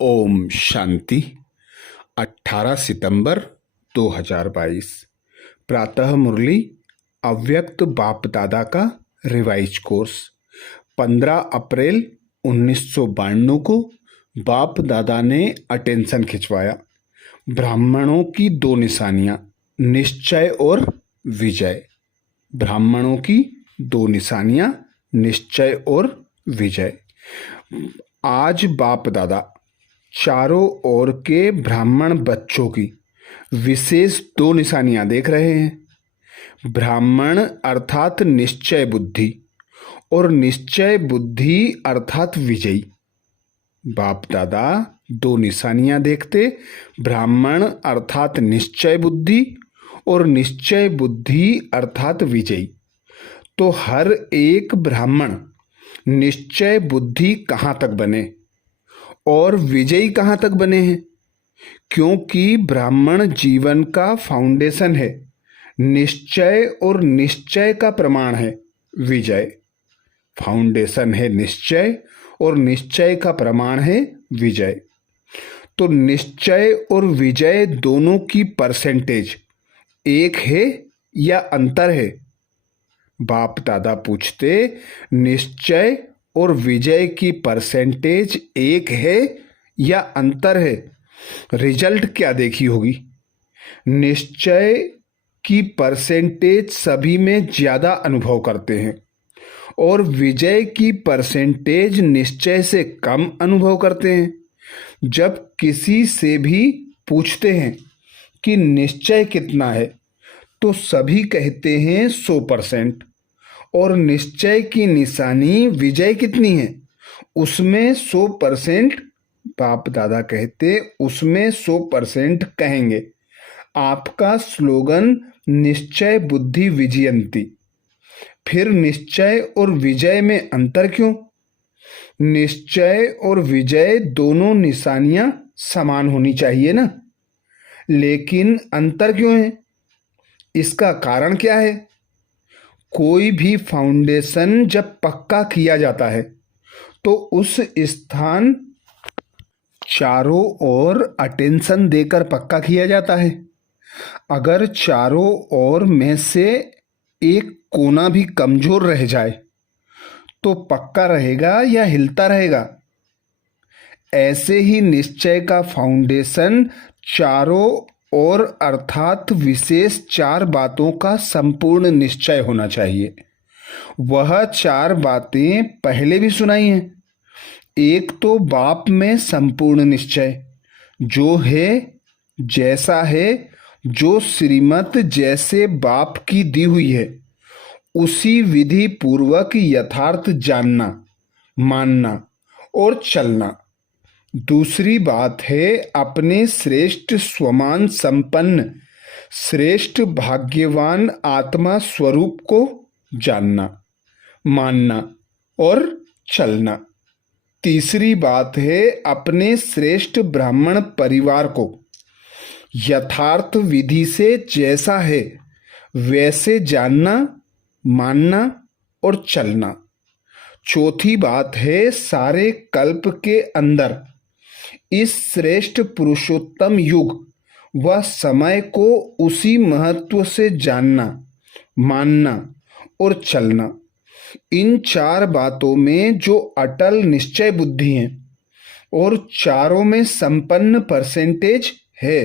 ओम शांति। 18 सितंबर 2022 प्रातः मुरली अव्यक्त बाप दादा का रिवाइज कोर्स 15 अप्रैल 1992 को बाप दादा ने अटेंशन खिंचवाया। ब्राह्मणों की दो निशानियां, निश्चय और विजय। ब्राह्मणों की दो निशानियां, निश्चय और विजय। आज बाप दादा चारों ओर के ब्राह्मण बच्चों की विशेष दो निशानियां देख रहे हैं। ब्राह्मण अर्थात निश्चय बुद्धि और निश्चय बुद्धि अर्थात विजयी। बाप दादा दो निशानियां देखते, ब्राह्मण अर्थात निश्चय बुद्धि और निश्चय बुद्धि अर्थात विजयी। तो हर एक ब्राह्मण निश्चय बुद्धि कहाँ तक बने और विजयी कहाँ तक बने हैं, क्योंकि ब्राह्मण जीवन का फाउंडेशन है, निश्चय और निश्चय का प्रमाण है विजय। फाउंडेशन है निश्चय और निश्चय का प्रमाण है विजय। तो निश्चय और विजय दोनों की परसेंटेज एक है या अंतर है? बाप दादा पूछते, निश्चय और विजय की परसेंटेज एक है या अंतर है? रिजल्ट क्या देखी होगी? निश्चय की परसेंटेज सभी में ज्यादा अनुभव करते हैं और विजय की परसेंटेज निश्चय से कम अनुभव करते हैं। जब किसी से भी पूछते हैं कि निश्चय कितना है, तो सभी कहते हैं 100%। और निश्चय की निशानी विजय कितनी है, उसमें 100%। बाप दादा कहते उसमें 100% कहेंगे। आपका स्लोगन निश्चय बुद्धि विजयंती। फिर निश्चय और विजय में अंतर क्यों? निश्चय और विजय दोनों निशानियां समान होनी चाहिए ना, लेकिन अंतर क्यों है? इसका कारण क्या है? कोई भी फाउंडेशन जब पक्का किया जाता है तो उस स्थान चारों ओर अटेंशन देकर पक्का किया जाता है। अगर चारों ओर में से एक कोना भी कमजोर रह जाए तो पक्का रहेगा या हिलता रहेगा? ऐसे ही निश्चय का फाउंडेशन चारों और अर्थात विशेष चार बातों का संपूर्ण निश्चय होना चाहिए। वह चार बातें पहले भी सुनाई हैं। एक तो बाप में संपूर्ण निश्चय, जो है जैसा है, जो श्रीमत जैसे बाप की दी हुई है उसी विधि पूर्वक यथार्थ जानना, मानना और चलना। दूसरी बात है अपने श्रेष्ठ स्वमान संपन्न श्रेष्ठ भाग्यवान आत्मा स्वरूप को जानना, मानना और चलना। तीसरी बात है अपने श्रेष्ठ ब्राह्मण परिवार को यथार्थ विधि से जैसा है वैसे जानना, मानना और चलना। चौथी बात है सारे कल्प के अंदर इस श्रेष्ठ पुरुषोत्तम युग व समय को उसी महत्व से जानना, मानना और चलना। इन चार बातों में जो अटल निश्चय बुद्धि है और चारों में संपन्न परसेंटेज है,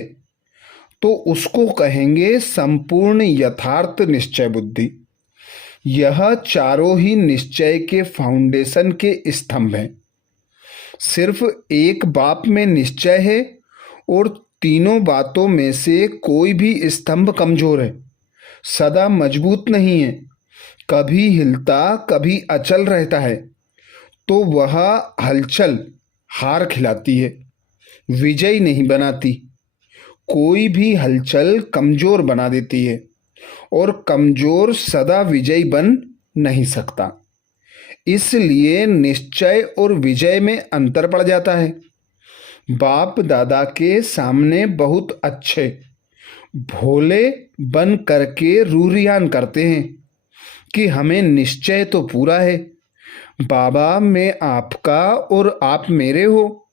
तो उसको कहेंगे संपूर्ण यथार्थ निश्चय बुद्धि। यह चारों ही निश्चय के फाउंडेशन के स्तंभ हैं। सिर्फ एक बाप में निश्चय है और तीनों बातों में से कोई भी स्तंभ कमजोर है, सदा मजबूत नहीं है, कभी हिलता कभी अचल रहता है, तो वह हलचल हार खिलाती है, विजयी नहीं बनाती। कोई भी हलचल कमजोर बना देती है और कमजोर सदा विजयी बन नहीं सकता। इसलिए निश्चय और विजय में अंतर पड़ जाता है। बाप दादा के सामने बहुत अच्छे भोले बन करके रूरियान करते हैं कि हमें निश्चय तो पूरा है, बाबा मैं आपका और आप मेरे हो,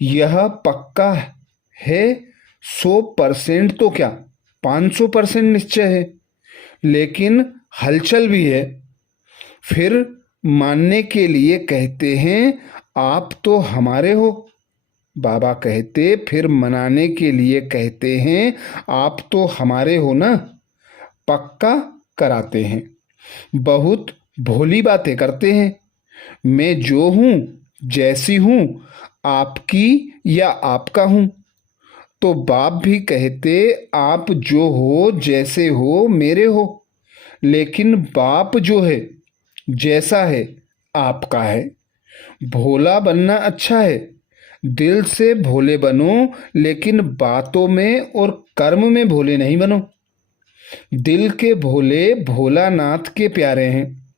यह पक्का है 100% तो क्या 500% निश्चय है, लेकिन हलचल भी है। फिर मानने के लिए कहते हैं आप तो हमारे हो। बाबा कहते फिर मनाने के लिए कहते हैं आप तो हमारे हो ना। पक्का कराते हैं, बहुत भोली बातें करते हैं। मैं जो हूँ जैसी हूँ आपकी या आपका हूँ। तो बाप भी कहते आप जो हो जैसे हो मेरे हो, लेकिन बाप जो है जैसा है आपका है। भोला बनना अच्छा है, दिल से भोले बनो, लेकिन बातों में और कर्म में भोले नहीं बनो। दिल के भोले भोलानाथ के प्यारे हैं,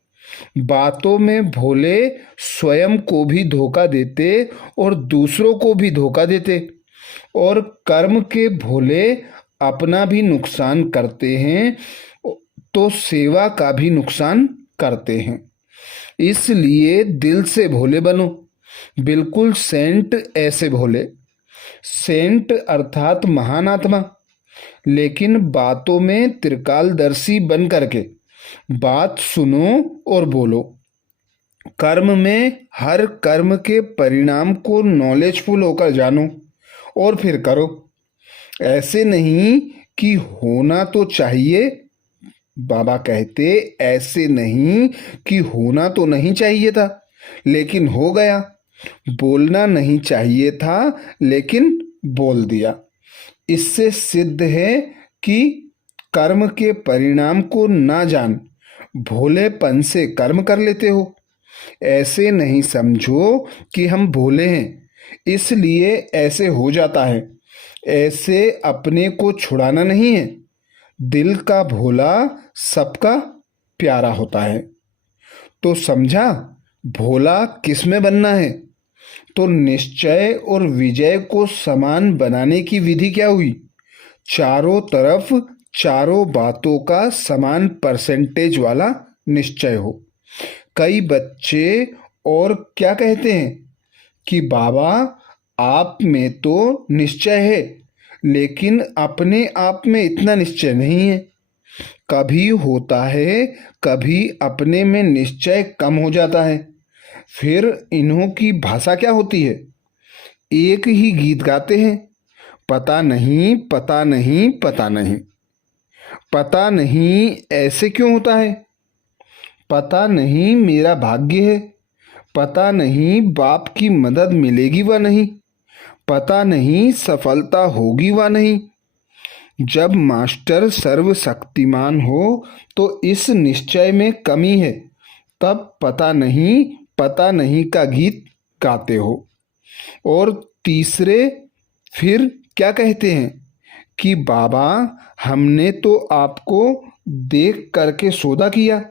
बातों में भोले स्वयं को भी धोखा देते और दूसरों को भी धोखा देते, और कर्म के भोले अपना भी नुकसान करते हैं तो सेवा का भी नुकसान करते हैं। इसलिए दिल से भोले बनो, बिल्कुल सेंट ऐसे भोले। सेंट अर्थात महान आत्मा, लेकिन बातों में त्रिकालदर्शी बन करके बात सुनो और बोलो। कर्म में हर कर्म के परिणाम को नॉलेजफुल होकर जानो और फिर करो। ऐसे नहीं कि होना तो चाहिए, बाबा कहते ऐसे नहीं कि होना तो नहीं चाहिए था लेकिन हो गया। बोलना नहीं चाहिए था लेकिन बोल दिया। इससे सिद्ध है कि कर्म के परिणाम को ना जान भोलेपन से कर्म कर लेते हो। ऐसे नहीं समझो कि हम भोले हैं इसलिए ऐसे हो जाता है। ऐसे अपने को छुड़ाना नहीं है। दिल का भोला सबका प्यारा होता है। तो समझा भोला किस में बनना है? तो निश्चय और विजय को समान बनाने की विधि क्या हुई? चारों तरफ चारों बातों का समान परसेंटेज वाला निश्चय हो। कई बच्चे और क्या कहते हैं कि बाबा आप में तो निश्चय है लेकिन अपने आप में इतना निश्चय नहीं है। कभी होता है, कभी अपने में निश्चय कम हो जाता है। फिर इन्हों की भाषा क्या होती है? एक ही गीत गाते हैं, पता नहीं पता नहीं पता नहीं। पता नहीं ऐसे क्यों होता है? पता नहीं मेरा भाग्य है, पता नहीं बाप की मदद मिलेगी व नहीं, पता नहीं सफलता होगी व नहीं। जब मास्टर सर्वशक्तिमान हो तो इस निश्चय में कमी है, तब पता नहीं का गीत गाते हो। और तीसरे फिर क्या कहते हैं कि बाबा हमने तो आपको देख करके सौदा किया,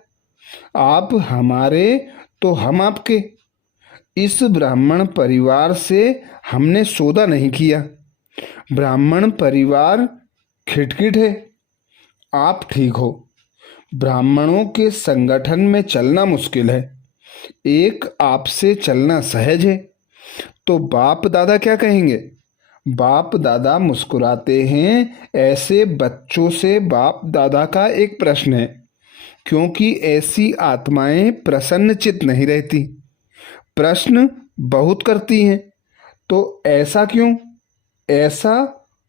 आप हमारे तो हम आपके। इस ब्राह्मण परिवार से हमने सौदा नहीं किया। ब्राह्मण परिवार खिटखिट है, आप ठीक हो। ब्राह्मणों के संगठन में चलना मुश्किल है, एक आपसे चलना सहज है। तो बाप दादा क्या कहेंगे? बाप दादा मुस्कुराते हैं। ऐसे बच्चों से बाप दादा का एक प्रश्न है, क्योंकि ऐसी आत्माएं प्रसन्नचित्त नहीं रहती, प्रश्न बहुत करती हैं। तो ऐसा क्यों? ऐसा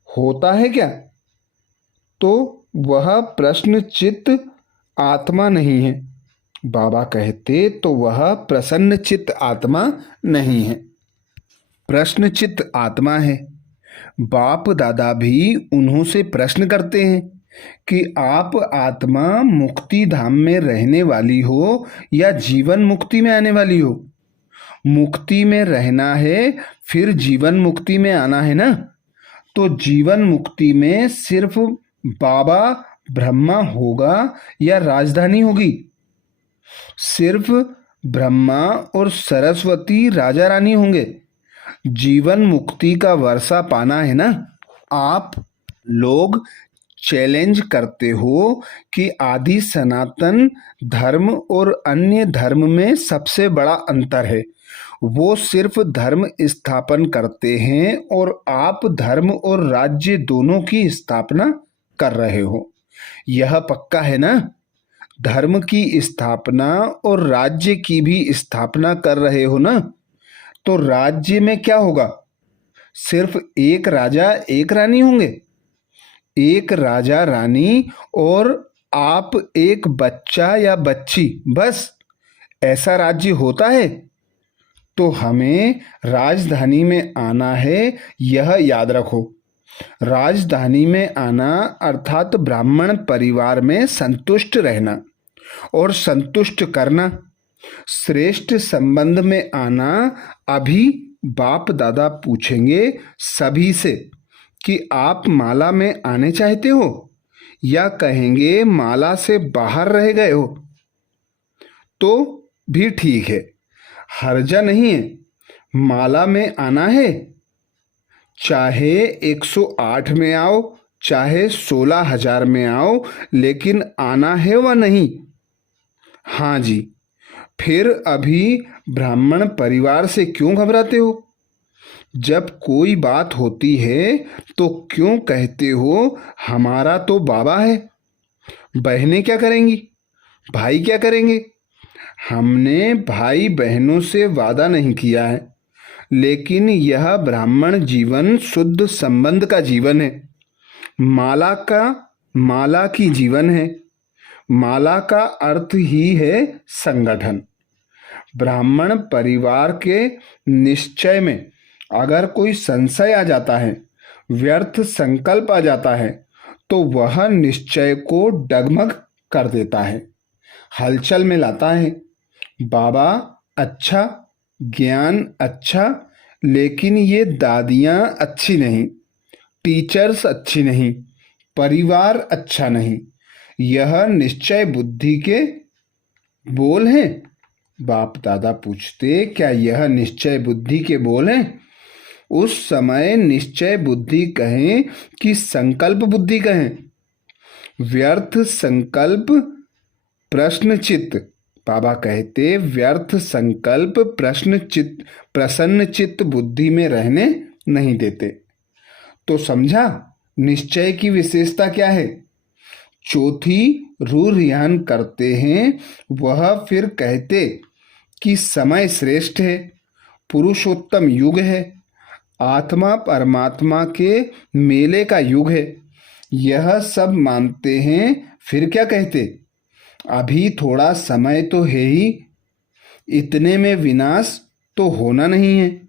होता है क्या? तो वह प्रश्नचित्त आत्मा नहीं है। बाबा कहते तो वह प्रसन्नचित्त आत्मा नहीं है, प्रश्नचित्त आत्मा है। बाप दादा भी उन्हों से प्रश्न करते हैं कि आप आत्मा मुक्ति धाम में रहने वाली हो या जीवन मुक्ति में आने वाली हो? मुक्ति में रहना है, फिर जीवन मुक्ति में आना है ना। तो जीवन मुक्ति में सिर्फ बाबा ब्रह्मा होगा या राजधानी होगी? सिर्फ ब्रह्मा और सरस्वती राजा रानी होंगे। जीवन मुक्ति का वर्षा पाना है ना। आप लोग चैलेंज करते हो कि आदि सनातन धर्म और अन्य धर्म में सबसे बड़ा अंतर है, वो सिर्फ धर्म स्थापन करते हैं और आप धर्म और राज्य दोनों की स्थापना कर रहे हो। यह पक्का है ना? धर्म की स्थापना और राज्य की भी स्थापना कर रहे हो ना? तो राज्य में क्या होगा? सिर्फ एक राजा एक रानी होंगे। एक राजा रानी और आप एक बच्चा या बच्ची, बस ऐसा राज्य होता है। तो हमें राजधानी में आना है, यह याद रखो। राजधानी में आना अर्थात ब्राह्मण परिवार में संतुष्ट रहना और संतुष्ट करना। श्रेष्ठ संबंध में आना। अभी बाप दादा पूछेंगे सभी से कि आप माला में आने चाहते हो या कहेंगे माला से बाहर रह गए हो, तो भी ठीक है, हर्जा नहीं है। माला में आना है, चाहे 108 में आओ, चाहे 16,000 में आओ, लेकिन आना है व नहीं? हाँ जी। फिर अभी ब्राह्मण परिवार से क्यों घबराते हो? जब कोई बात होती है तो क्यों कहते हो हमारा तो बाबा है? बहनें क्या करेंगी? भाई क्या करेंगे? हमने भाई बहनों से वादा नहीं किया है, लेकिन यह ब्राह्मण जीवन शुद्ध संबंध का जीवन है। माला की जीवन है। माला का अर्थ ही है संगठन। ब्राह्मण परिवार के निश्चय में अगर कोई संशय आ जाता है, व्यर्थ संकल्प आ जाता है, तो वह निश्चय को डगमग कर देता है, हलचल में लाता है। बाबा अच्छा, ज्ञान अच्छा, लेकिन ये दादियाँ अच्छी नहीं, टीचर्स अच्छी नहीं, परिवार अच्छा नहीं, यह निश्चय बुद्धि के बोल हैं? बाप दादा पूछते, क्या यह निश्चय बुद्धि के बोल हैं? उस समय निश्चय बुद्धि कहें कि संकल्प बुद्धि कहें? व्यर्थ संकल्प प्रश्नचित्त। बाबा कहते, व्यर्थ संकल्प प्रसन्न चित्त बुद्धि में रहने नहीं देते। तो समझा निश्चय की विशेषता क्या है? चौथी रूरियान करते हैं, वह फिर कहते कि समय श्रेष्ठ है, पुरुषोत्तम युग है, आत्मा परमात्मा के मेले का युग है। यह सब मानते हैं, फिर क्या कहते? अभी थोड़ा समय तो है ही, इतने में विनाश तो होना नहीं है।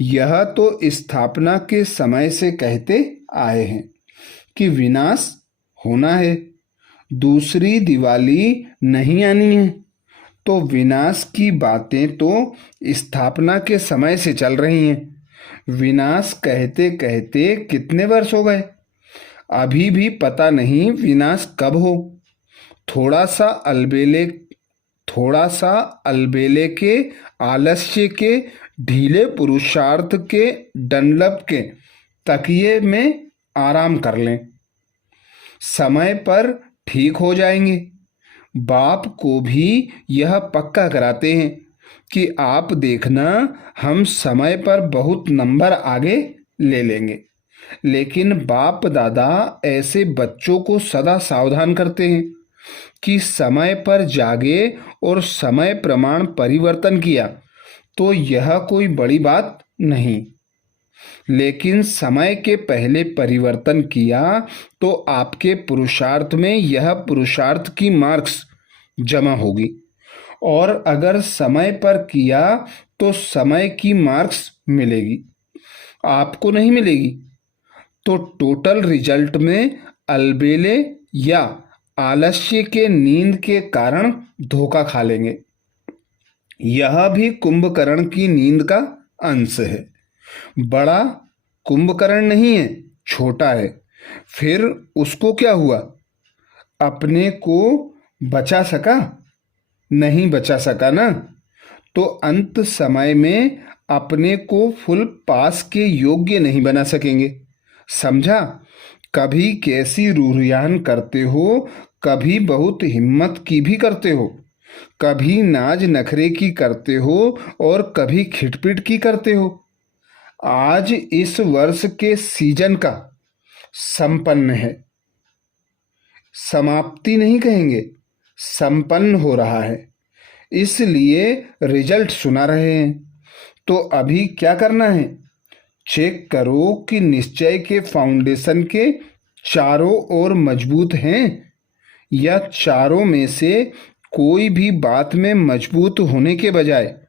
यह तो स्थापना के समय से कहते आए हैं कि विनाश होना है, दूसरी दिवाली नहीं आनी है। तो विनाश की बातें तो स्थापना के समय से चल रही हैं। विनाश कहते कहते कितने वर्ष हो गए? अभी भी पता नहीं विनाश कब हो। थोड़ा सा अलबेले के, आलस्य के, ढीले पुरुषार्थ के, डनलप के तकिए में आराम कर लें, समय पर ठीक हो जाएंगे। बाप को भी यह पक्का कराते हैं कि आप देखना, हम समय पर बहुत नंबर आगे ले लेंगे। लेकिन बाप दादा ऐसे बच्चों को सदा सावधान करते हैं कि समय पर जागे और समय प्रमाण परिवर्तन किया तो यह कोई बड़ी बात नहीं, लेकिन समय के पहले परिवर्तन किया तो आपके पुरुषार्थ में यह पुरुषार्थ की मार्क्स जमा होगी, और अगर समय पर किया तो समय की मार्क्स मिलेगी, आपको नहीं मिलेगी। तो टोटल रिजल्ट में अलबेले या आलस्य के, नींद के कारण धोखा खा लेंगे। यह भी कुंभकर्ण की नींद का अंश है। बड़ा कुंभकर्ण नहीं है, छोटा है। फिर उसको क्या हुआ? अपने को बचा सका? नहीं बचा सका ना। तो अंत समय में अपने को फुल पास के योग्य नहीं बना सकेंगे। समझा? कभी कैसी रूरियान करते हो, कभी बहुत हिम्मत की भी करते हो, कभी नाज नखरे की करते हो और कभी खिटपिट की करते हो। आज इस वर्ष के सीजन का संपन्न है, समाप्ति नहीं कहेंगे, संपन्न हो रहा है, इसलिए रिजल्ट सुना रहे हैं। तो अभी क्या करना है, चेक करो कि निश्चय के फाउंडेशन के चारों ओर मजबूत हैं या चारों में से कोई भी बात में मजबूत होने के बजाय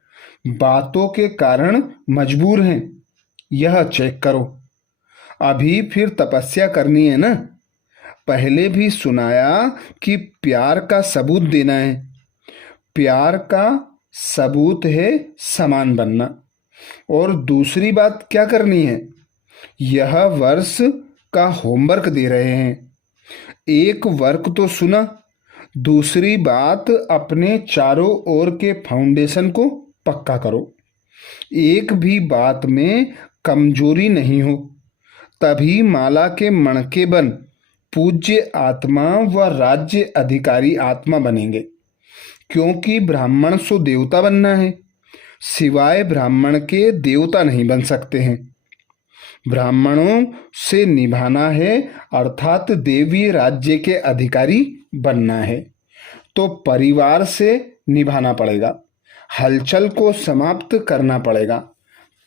बातों के कारण मजबूर हैं, यह चेक करो। अभी फिर तपस्या करनी है ना। पहले भी सुनाया कि प्यार का सबूत देना है। प्यार का सबूत है समान बनना। और दूसरी बात क्या करनी है, यह वर्ष का होमवर्क दे रहे हैं। एक वर्क तो सुना, दूसरी बात अपने चारों ओर के फाउंडेशन को पक्का करो। एक भी बात में कमजोरी नहीं हो, तभी माला के मणके बन पूज्य आत्मा व राज्य अधिकारी आत्मा बनेंगे। क्योंकि ब्राह्मण सो देवता बनना है, सिवाय ब्राह्मण के देवता नहीं बन सकते हैं। ब्राह्मणों से निभाना है, अर्थात देवीय राज्य के अधिकारी बनना है, तो परिवार से निभाना पड़ेगा, हलचल को समाप्त करना पड़ेगा।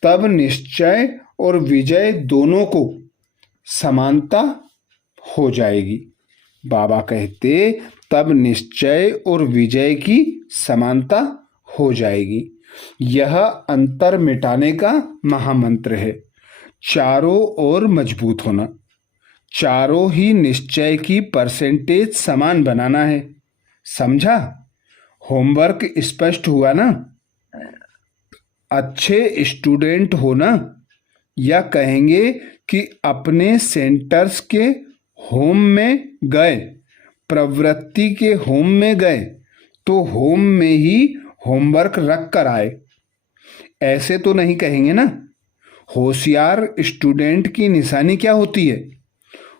तब निश्चय और विजय दोनों को समानता हो जाएगी। बाबा कहते तब निश्चय और विजय की समानता हो जाएगी। यह अंतर मिटाने का महामंत्र है। चारों ओर मजबूत होना, चारों ही निश्चय की परसेंटेज समान बनाना है। समझा? होमवर्क स्पष्ट हुआ ना? अच्छे स्टूडेंट होना, या कहेंगे कि अपने सेंटर्स के होम में गए, प्रवृत्ति के होम में गए तो होम में ही होमवर्क रख कर आए, ऐसे तो नहीं कहेंगे ना। होशियार स्टूडेंट की निशानी क्या होती है,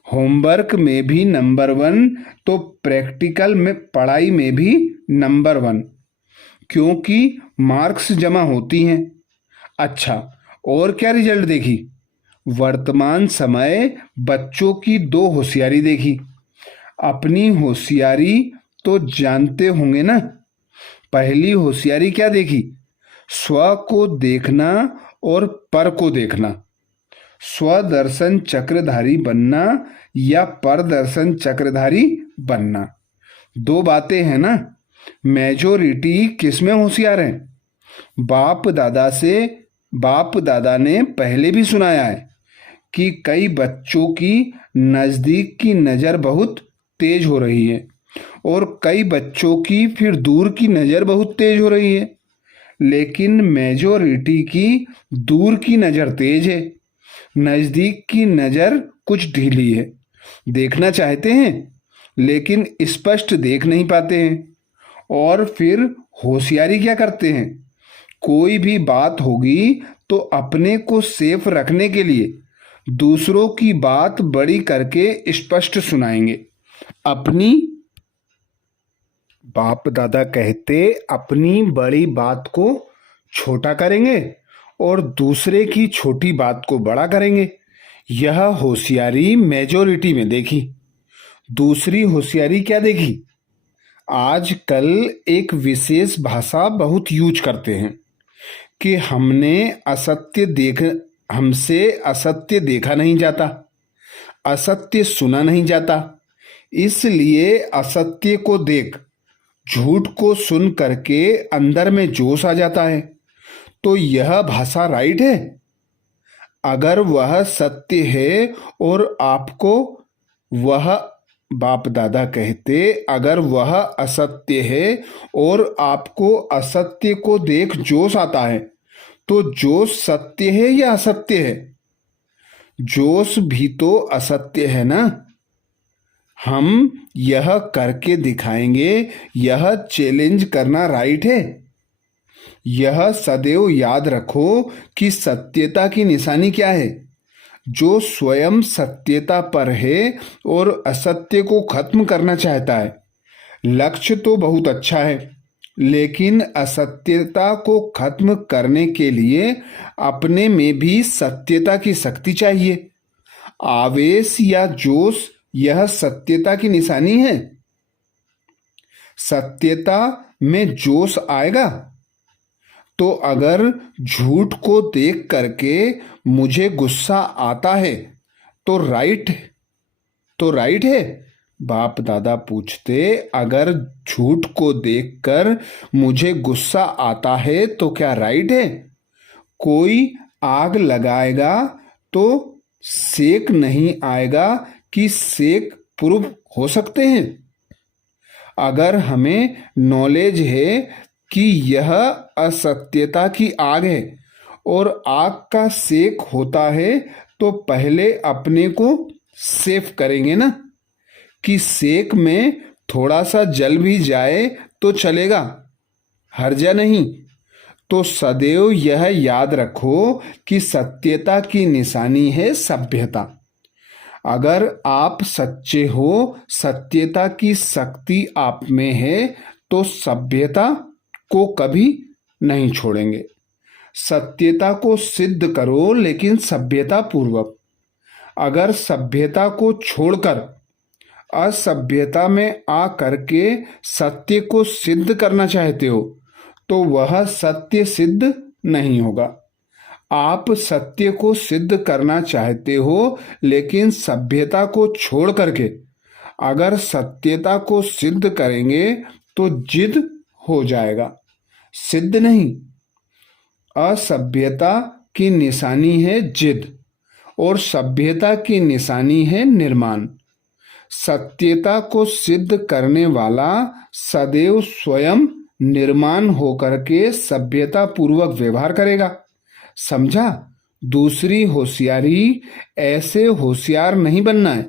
होमवर्क में भी नंबर 1 तो प्रैक्टिकल में पढ़ाई में भी नंबर 1, क्योंकि मार्क्स जमा होती हैं। अच्छा, और क्या रिजल्ट देखी? वर्तमान समय बच्चों की 2 होशियारी देखी। अपनी होशियारी तो जानते होंगे ना। पहली होशियारी क्या देखी? स्व को देखना और पर को देखना। स्वदर्शन चक्रधारी बनना या परदर्शन चक्रधारी बनना, 2 बातें हैं ना। मेजोरिटी किस में होशियार है? बाप दादा ने पहले भी सुनाया है कि कई बच्चों की नज़दीक की नज़र बहुत तेज हो रही है और कई बच्चों की फिर दूर की नज़र बहुत तेज हो रही है, लेकिन मेजोरिटी की दूर की नज़र तेज है, नज़दीक की नज़र कुछ ढीली है। देखना चाहते हैं लेकिन स्पष्ट देख नहीं पाते हैं। और फिर होशियारी क्या करते हैं, कोई भी बात होगी तो अपने को सेफ रखने के लिए दूसरों की बात बड़ी करके स्पष्ट सुनाएंगे। अपनी, बाप दादा कहते, अपनी बड़ी बात को छोटा करेंगे और दूसरे की छोटी बात को बड़ा करेंगे। यह होशियारी मेजॉरिटी में देखी। दूसरी होशियारी क्या देखी? आजकल एक विशेष भाषा बहुत यूज करते हैं कि हमसे असत्य देखा नहीं जाता, असत्य सुना नहीं जाता, इसलिए असत्य को देख, झूठ को सुन करके अंदर में जोश आ जाता है। तो यह भाषा राइट है? अगर वह सत्य है और आपको वह, बाप दादा कहते, अगर वह असत्य है और आपको असत्य को देख जोश आता है तो जोश सत्य है या असत्य है? जोश भी तो असत्य है ना। हम यह करके दिखाएंगे, यह चैलेंज करना राइट है। यह सदैव याद रखो कि सत्यता की निशानी क्या है। जो स्वयं सत्यता पर है और असत्य को खत्म करना चाहता है। लक्ष्य तो बहुत अच्छा है, लेकिन असत्यता को खत्म करने के लिए अपने में भी सत्यता की शक्ति चाहिए। आवेश या जोश यह सत्यता की निशानी है। सत्यता में जोश आएगा तो अगर झूठ को देख करके मुझे गुस्सा आता है तो राइट है। बाप दादा पूछते, अगर झूठ को देखकर मुझे गुस्सा आता है तो क्या राइट है? कोई आग लगाएगा तो सेक नहीं आएगा कि सेक प्रूफ हो सकते हैं। अगर हमें नॉलेज है कि यह असत्यता की आग है और आग का सेक होता है तो पहले अपने को सेफ करेंगे ना, कि सेक में थोड़ा सा जल भी जाए तो चलेगा, हर्जा नहीं। तो सदैव यह याद रखो कि सत्यता की निशानी है सभ्यता। अगर आप सच्चे हो, सत्यता की शक्ति आप में है, तो सभ्यता को कभी नहीं छोड़ेंगे। सत्यता को सिद्ध करो लेकिन सभ्यता पूर्वक। अगर सभ्यता को छोड़कर असभ्यता में आ करके सत्य को सिद्ध करना चाहते हो तो वह सत्य सिद्ध नहीं होगा। आप सत्य को सिद्ध करना चाहते हो लेकिन सभ्यता को छोड़ करके अगर सत्यता को सिद्ध करेंगे तो जिद हो जाएगा, सिद्ध नहीं। असभ्यता की निशानी है जिद और सभ्यता की निशानी है निर्माण। सत्यता को सिद्ध करने वाला सदैव स्वयं निर्माण होकर के सभ्यता पूर्वक व्यवहार करेगा। समझा? दूसरी होशियारी ऐसे होशियार नहीं बनना है।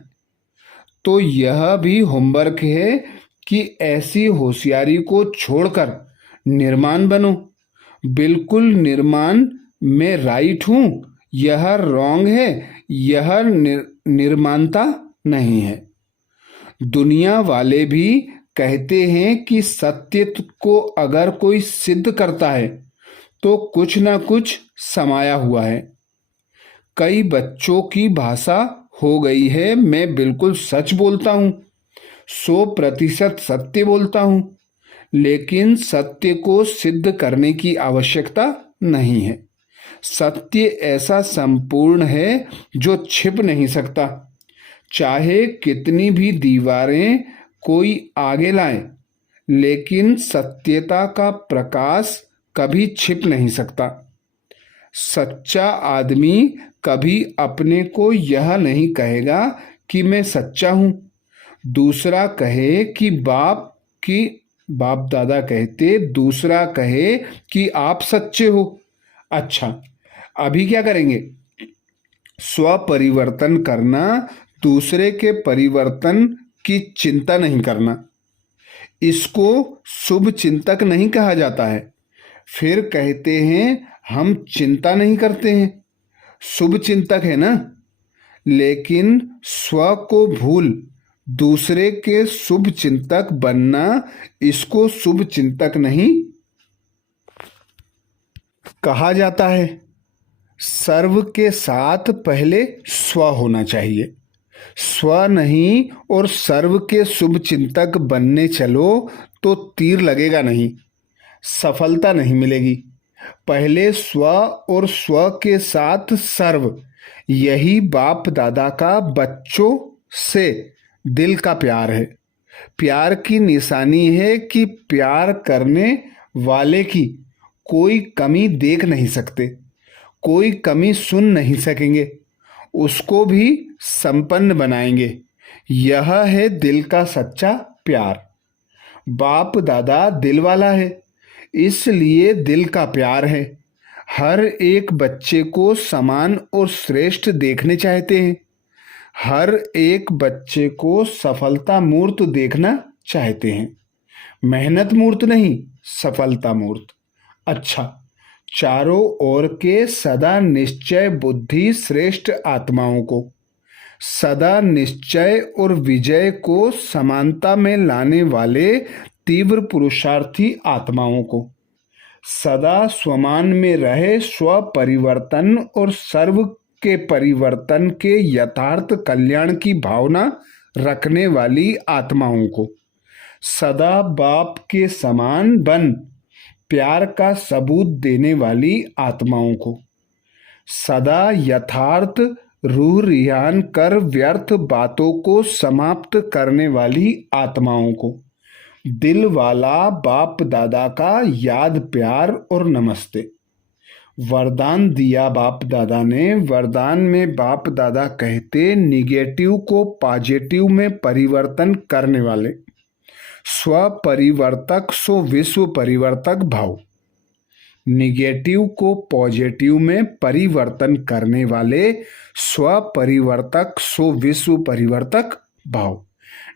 तो यह भी होमवर्क है कि ऐसी होशियारी को छोड़कर निर्माण बनो। बिल्कुल निर्माण में राइट हूं, यह रॉन्ग है, यह निर्माणता नहीं है। दुनिया वाले भी कहते हैं कि सत्य को अगर कोई सिद्ध करता है तो कुछ ना कुछ समाया हुआ है। कई बच्चों की भाषा हो गई है, मैं बिल्कुल सच बोलता हूँ, 100% सत्य बोलता हूँ, लेकिन सत्य को सिद्ध करने की आवश्यकता नहीं है। सत्य ऐसा संपूर्ण है जो छिप नहीं सकता। चाहे कितनी भी दीवारें कोई आगे लाए, लेकिन सत्यता का प्रकाश कभी छिप नहीं सकता। सच्चा आदमी कभी अपने को यह नहीं कहेगा कि मैं सच्चा हूं। दूसरा कहे कि बाप दादा कहते, दूसरा कहे कि आप सच्चे हो। अच्छा, अभी क्या करेंगे? स्व परिवर्तन करना, दूसरे के परिवर्तन की चिंता नहीं करना। इसको शुभ चिंतक नहीं कहा जाता है। फिर कहते हैं हम चिंता नहीं करते हैं, शुभ चिंतक है ना। लेकिन स्व को भूल दूसरे के शुभ चिंतक बनना, इसको शुभ चिंतक नहीं कहा जाता है। सर्व के साथ पहले स्व होना चाहिए। स्व नहीं और सर्व के शुभ चिंतक बनने चलो तो तीर लगेगा नहीं, सफलता नहीं मिलेगी। पहले स्व और स्व के साथ सर्व, यही बाप दादा का बच्चों से दिल का प्यार है। प्यार की निशानी है कि प्यार करने वाले की कोई कमी देख नहीं सकते, कोई कमी सुन नहीं सकेंगे, उसको भी संपन्न बनाएंगे। यह है दिल का सच्चा प्यार। बाप दादा दिल वाला है, इसलिए दिल का प्यार है। हर एक बच्चे को समान और श्रेष्ठ देखने चाहते हैं। हर एक बच्चे को सफलता मूर्त देखना चाहते हैं, मेहनत मूर्त नहीं, सफलता मूर्त। अच्छा, चारों ओर के सदा निश्चय बुद्धि श्रेष्ठ आत्माओं को, सदा निश्चय और विजय को समानता में लाने वाले तीव्र पुरुषार्थी आत्माओं को, सदा स्वमान में रहे स्व परिवर्तन और सर्व के परिवर्तन के यथार्थ कल्याण की भावना रखने वाली आत्माओं को, सदा बाप के समान बन प्यार का सबूत देने वाली आत्माओं को, सदा यथार्थ रूह रिहान कर व्यर्थ बातों को समाप्त करने वाली आत्माओं को, दिल वाला बाप दादा का याद प्यार और नमस्ते। वरदान दिया बाप दादा ने। वरदान में बाप दादा कहते निगेटिव को पॉजिटिव में परिवर्तन करने वाले स्व परिवर्तक सो विश्व परिवर्तक भाव, निगेटिव को पॉजिटिव में परिवर्तन करने वाले स्व परिवर्तक सो विश्व परिवर्तक भाव।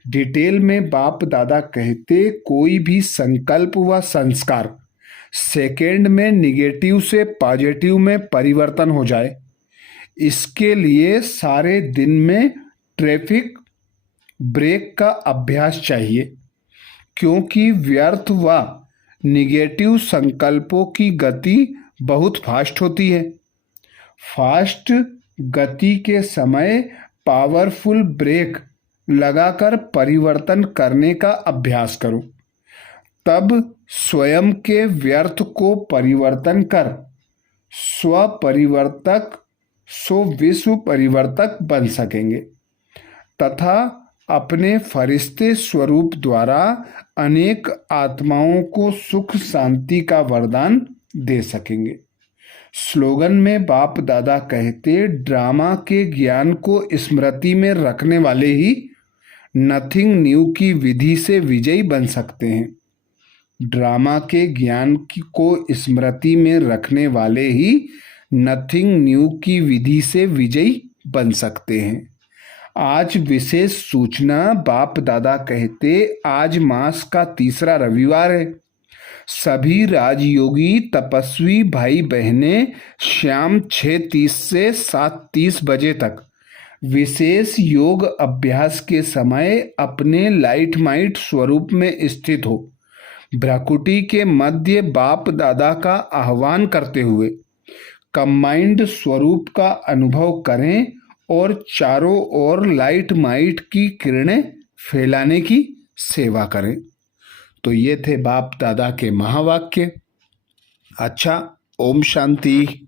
डिटेल में बाप दादा कहते कोई भी संकल्प व संस्कार सेकेंड में निगेटिव से पॉजिटिव में परिवर्तन हो जाए, इसके लिए सारे दिन में ट्रैफिक ब्रेक का अभ्यास चाहिए, क्योंकि व्यर्थ व निगेटिव संकल्पों की गति बहुत फास्ट होती है। फास्ट गति के समय पावरफुल ब्रेक लगाकर परिवर्तन करने का अभ्यास करो, तब स्वयं के व्यर्थ को परिवर्तन कर स्व परिवर्तक सो विश्व परिवर्तक बन सकेंगे तथा अपने फरिश्ते स्वरूप द्वारा अनेक आत्माओं को सुख शांति का वरदान दे सकेंगे। स्लोगन में बाप दादा कहते ड्रामा के ज्ञान को स्मृति में रखने वाले ही नथिंग न्यू की विधि से विजयी बन सकते हैं। ड्रामा के ज्ञान को स्मृति में रखने वाले ही नथिंग न्यू की विधि से विजयी बन सकते हैं। आज विशेष सूचना बाप दादा कहते आज मास का तीसरा रविवार है। सभी राजयोगी तपस्वी भाई बहनें शाम 6:30 से 7:30 बजे तक विशेष योग अभ्यास के समय अपने लाइट माइट स्वरूप में स्थित हो भ्राकुटी के मध्य बाप दादा का आह्वान करते हुए कंबाइंड स्वरूप का अनुभव करें और चारों ओर लाइट माइट की किरणें फैलाने की सेवा करें। तो ये थे बाप दादा के महावाक्य। अच्छा, ओम शांति।